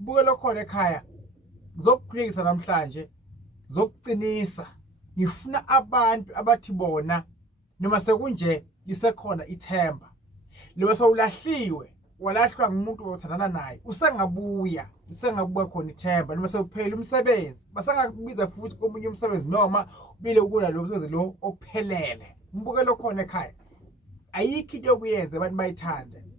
buke lokhona ekhaya zokukhulekisa namhlanje zokucinisa ngifuna abantu abathi bona noma sekunje lisekhona ithemba loba sawulahliwe walahlwa ngumuntu othandana naye usengabuya khona ithemba noma sewuphela umsebenzi basangakubiza futhi komunye umsebenzi noma ubile ukula lo msebenzi lo okuphelele umbuke lokhona ekhaya ayikho into yokuyenza abantu bayithande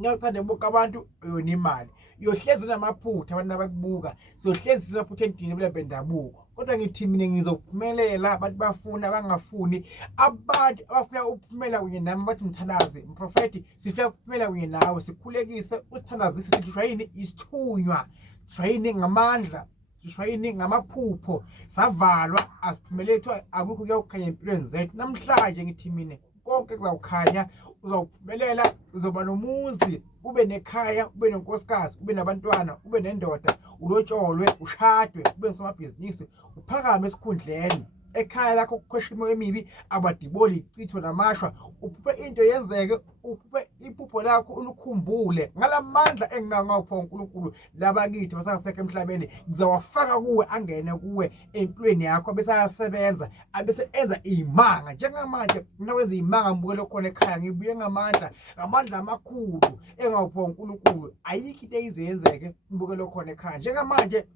ngiyathanda bonke abantu yona imali uyohlezi unamaphutha abantu abakubuka siyohlezi simaphutha endini bendabuko kodwa ngithi mina ngizophumelela abantu bafuna abangafuni abantu abafuna ukuphumela kunye nami bathi Mthanazi mprofeti sifuna ukuphumela kunye nawe sikhulekise usithandazise sithi shayini isithunywa shayini ngamandla shayini ngamaphupho savalwa asiphumelethu akukho kuyakukhanya empilweni zethu namhlanje ngithi mina konke kuzawukhanya uzawuphumelela uzoba nomuzi ube nekhaya ube nenkosikazi ube nabantwana ube nendoda ulotsholwe ushadwe ube nsomabhizinisi uphakame esikhundleni ekhaya lakho kukhweshimo emibi abadiboli icitho namashwa uphuphe into yenzeke uphuphe iphupho lakho ulukhumbule ngalamandla enginawo ngawupho uNkulunkulu labakithi basangasekho emhlabeni ngizawafaka kuwe angene kuwe empilweni yakho bese ayasebenza abese enza imanga njengamanje nginawenza imanga ngibukele khona ekhaya ngibuye ngamandla amakhulu engawupho uNkulunkulu ayikho into eyenzeke ngibukele khona ekhaya njengamanje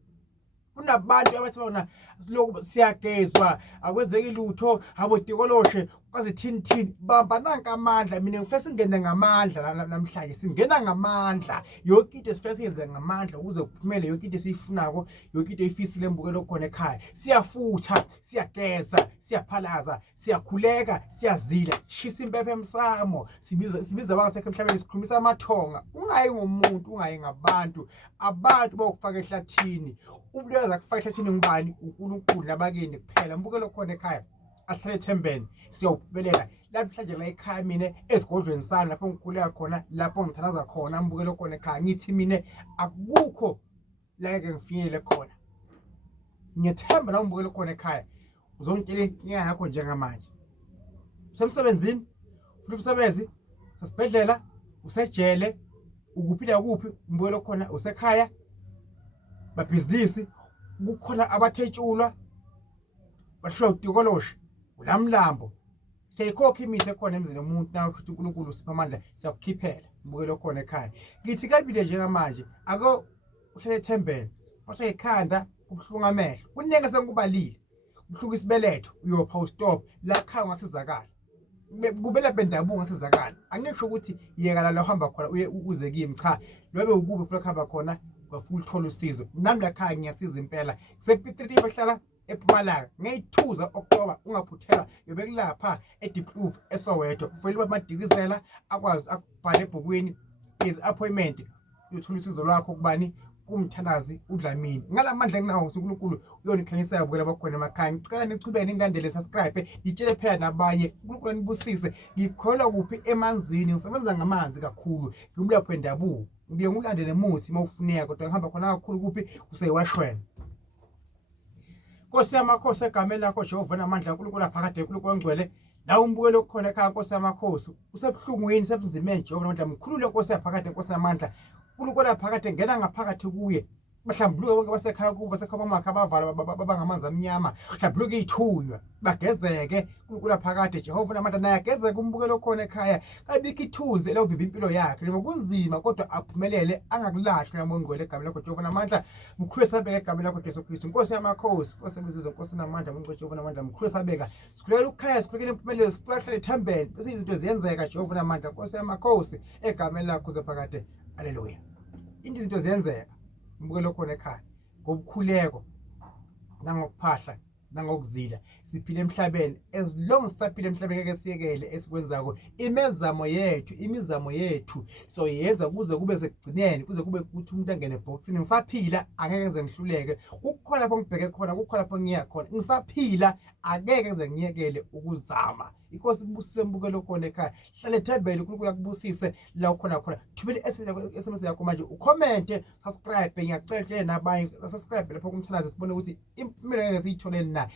kunabantu abathi bona siloku siyagezwa akwenzeki lutho abotikoloshe kwazi thini bamba nanka amandla mina ngifisa singene ngamandla namhlanje singena ngamandla yonke into sifisa siyenze ngamandla ukuze kuphumele yonke into esiyifunako yonke into efisile embukelo khona ekhaya siyafutha siyageza siyaphalaza siyakhuleka siyazila shisa impepho emsamo sibiza abangasekho emhlabeni sikhulumisa amathonga ungayi ngomuntu ungayi ngabantu abantu bokufaka ehlathini ubuleza kufaka ehlathini ngubani uNkulunkulu nabakini kuphela mbukelo khona ekhaya asihlale ethembeni siyawuphumelela namhlanje la ekhaya mina esigodlweni sami lapho ngikhuleka khona lapho ngithanaza khona mbukelo khona ekhaya ngithi mina akukho la ke ngifinyelele khona ngiyethemba la mbukelo khona ekhaya uzongitshela inkinga yakho njengamanje usemsebenzini ufuna umsebenzi esibhedlela usejele ukuphila kuphi mbukelo khona usekhaya babhizinisi kukhona abathetshulwa basho utikoloshe ulamlambo seyikhokha imise ekhona emzini womuntu nawe futhi uNkulunkulu usipha amandla siyakukhiphela mbukelo khona ekhaya ngithi kabile njengamanje ake uhlale ethembeni basho ekhanda kubuhlungu amehlo kunenge sengikubalile kubuhlungu isibeletho uyopha stop la khaya ngasizakala kubela bendabuko ngasizakala angisho ukuthi yeka la uhamba khona uye uze kimi cha lobe ukube ufuna ukuhamba khona kwafuna uthola usizo nami la khaya ngiyasiza impela kusepitriti bahlala ePhumalanga nge2 October ungaphuthela yobekulapha eDiepkloof eSoweto ufike bamadikizela akwazi akubhala ebhukwini is appointment uyothola usizo lwakho kubani kuMthanazi uDlamini ngalamandla enginawo uNkulunkulu uyonikhanyisa yabukela bakhona emakhaya ngicela nichubene ingandele subscribe nitshele phela nabanye uNkulunkulu anibusise ngikholwa kuphi emanzini ngisebenza ngamanzi kakhulu ngimlapho endabuko ngibuye ngilandele muthi mawufuneka kodwa ngihamba khona kakhulu kuphi kusewashweni Nkosi yamakhosi egameni lakho Jehova namandla uNkulunkulu aphakade uNkulunkulu ongcwele la umbukelo khona ekhaya Nkosi yamakhosi usebhlungwini sebunzimeni Jehova namandla mkhulule Nkosi yaphakade Nkosi namandla uNkulunkulu aphakade ngena ngaphakathi kuye bahlambuluke bonke basekhaya kuba basekhaya amakha abavala babangamanzi amnyama hlambuluke ithunywa bagezeke uNkulunkulu aphakade Jehova namandla naye agezeke umbukelo khona ekhaya kabikho ithunzi elovimba impilo yakhe noma kunzima kodwa aphumelele angakulahlwa yamongcwele egameni lakho Jehova namandla mkhulu sabeka egameni lakho Jesu Kristu Nkosi yamakhosi Nkosi yemizizwe Nkosi namandla mkhulu Jehova namandla mkhulu sabeka sikhulela ukukhaya sikhulekele impumelelo siqhaqhele ethembeni bese izinto ziyenzeka Jehova namandla Nkosi yamakhosi egameni lakho zephakade haleluya izinto ziyenzeka mbukelo khona ekhaya ngobukhuleko nangokuphahla nangokuzila siphile emhlabeni as long sisaphile emhlabeni ngeke siyekele esikwenzako imizamo yethu so yeza kuze kube sekugcineni kuze kube ukuthi umuntu angene eboxini ngisaphila angeke ngize ngihluleke kukhona lapho ngibheke khona kukhona lapho ngiya khona ngisaphila angeke ngize ngiyekele ukuzama inkosi kubusise mbukelo khona ekhaya hlale ethembele uNkulunkulu akubusise la ukhona thubele SMS yakho manje ucommente subscribe ngiyacela nabanye subscribe lapho kumthanazi sibone ukuthi impilo ngeke siyithole na